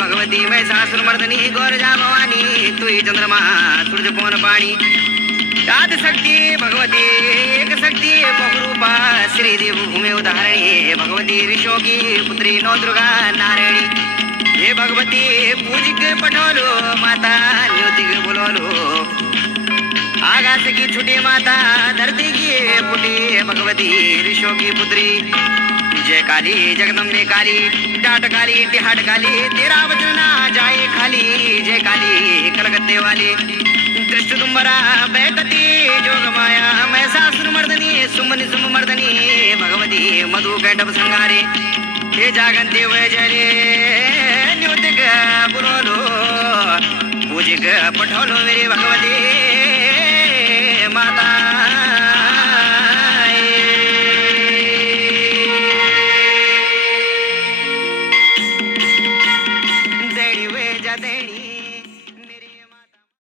भगवती मैं सासुर मर्दनी गोरजा भवानी तुई चंद्रमा सूरज पवन पाणी आद शक्ती भगवती एक शक्ती बहुरूपा श्रीदेव भूमि उदाहरणी भगवती ऋषो की पुत्री नौ दुर्गा नारायणी हे भगवती पूजिक पठोलो माता न्योतिक बोलोलो आकाश की छुटी माता धरती की पुटी भगवती ऋषो की पुत्री जय काली जगदम्बे काली टाट काली टिहाट काली तेरा वचन ना जाए खाली जय काली कलकत्ते वाली दृष्ट तुम्बरा बैकती जोग माया मैं सासुर मर्दनी सुमनि सुम मर्दनी भगवती मधु कैटभ संगारे हे जागंते वय जरे न्योतिक पुरोलो पूजिक पठोलो मेरी भगवती माता देणी वे जा देणी